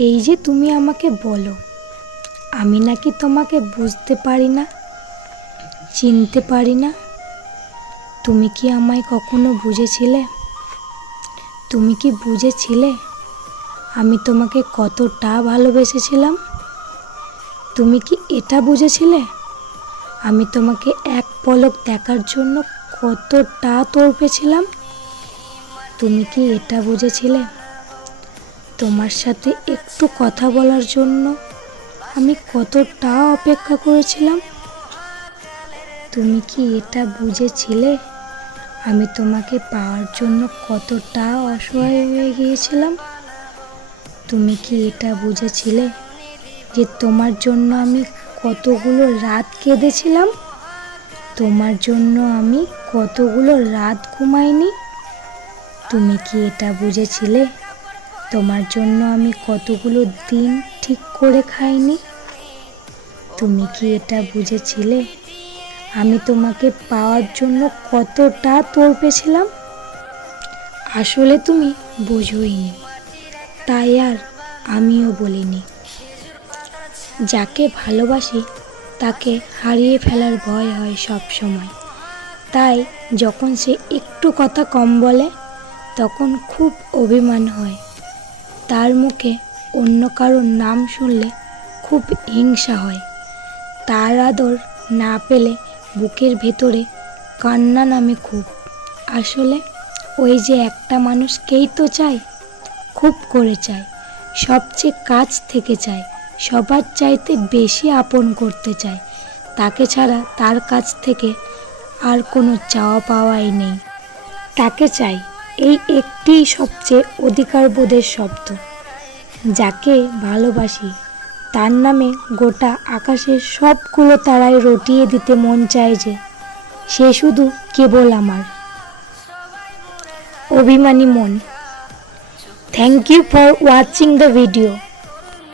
এই যে তুমি আমাকে বলো আমি নাকি তোমাকে বুঝতে পারি না, চিনতে পারি না। তুমি কি আমায় কখনো বুঝেছিলে? তুমি কি বুঝেছিলে আমি তোমাকে কতটা ভালোবেসেছিলাম? তুমি কি এটা বুঝেছিলে আমি তোমাকে এক পলক দেখার জন্য কতটা তড়পেছিলাম? তুমি কি এটা বুঝেছিলে তোমার সাথে একটু কথা বলার জন্য আমি কতটা অপেক্ষা করেছিলাম? তুমি কি এটা বুঝেছিলে আমি তোমাকে পাওয়ার জন্য কতটা অসহায় হয়ে গিয়েছিলাম? তুমি কি এটা বুঝেছিলে যে তোমার জন্য আমি কতগুলো রাত কেঁদেছিলাম? তোমার জন্য আমি কতগুলো রাত ঘুমাইনি? তুমি কি এটা বুঝেছিলে তোমার জন্য আমি কতগুলো দিন ঠিক করে খাইনি? তুমি কি এটা বুঝেছিলে আমি তোমাকে পাওয়ার জন্য কতটা তড়পেছিলাম? আসলে তুমি বোঝোইনি, তাই আর আমিও বলিনি। যাকে ভালোবাসি তাকে হারিয়ে ফেলার ভয় হয় সব সময়। তাই যখন সে একটু কথা কম বলে তখন খুব অভিমান হয়। তার মুখে অন্য কারোর নাম শুনলে খুব হিংসা হয়। তার আদর না পেলে বুকের ভেতরে কান্না নামে খুব। আসলে ওই যে একটা মানুষকেই তো চাই, খুব করে চাই, সবচেয়ে কাছ থেকে চাই, সবার চাইতে বেশি আপন করতে চাই। তাকে ছাড়া তার কাছ থেকে আর কোনো চাওয়া পাওয়াই নেই। তাকে চাই, এই একটিই সবচেয়ে অধিকারবোধের শব্দ। যাকে ভালোবাসি তার নামে গোটা আকাশের সবগুলো তারায় রটিয়ে দিতে মন চায় যে সে শুধু কেবল আমার। অভিমানী মন। Thank you for watching the video.